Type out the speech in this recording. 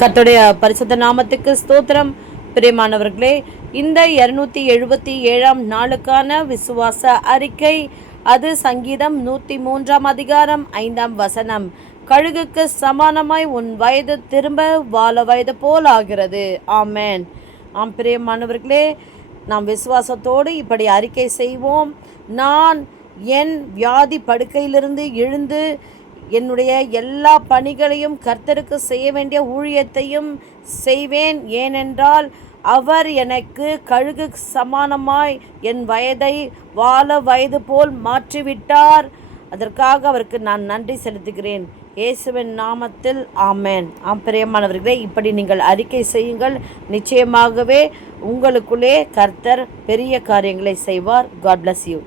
கர்த்தருடைய பரிசுத்த நாமத்துக்கு ஸ்தோத்திரம். பிரியமானவர்களே, இந்த 277ஆம் நாளுக்கான விசுவாச அறிக்கை, அது சங்கீதம் 103ஆம் அதிகாரம் 5ஆம் வசனம். கழுகுக்கு சமானமாய் உன் வயது திரும்ப வாழ வயது போல் ஆகிறது. ஆமேன். பிரியமானவர்களே, நாம் விசுவாசத்தோடு இப்படி அறிக்கை செய்வோம். நான் என் வியாதி படுக்கையிலிருந்து எழுந்து என்னுடைய எல்லா பணிகளையும் கர்த்தருக்கு செய்ய வேண்டிய ஊழியத்தையும் செய்வேன். ஏனென்றால் அவர் எனக்கு கழுகு சமானமாய் என் வயதை வாழ வயது போல் மாற்றிவிட்டார். அதற்காக அவருக்கு நான் நன்றி செலுத்துகிறேன். இயேசுவின் நாமத்தில் ஆமேன். பிரியமானவர்களே, இப்படி நீங்கள் அறிக்கை செய்யுங்கள். நிச்சயமாகவே உங்களுக்குள்ளே கர்த்தர் பெரிய காரியங்களை செய்வார். God bless you.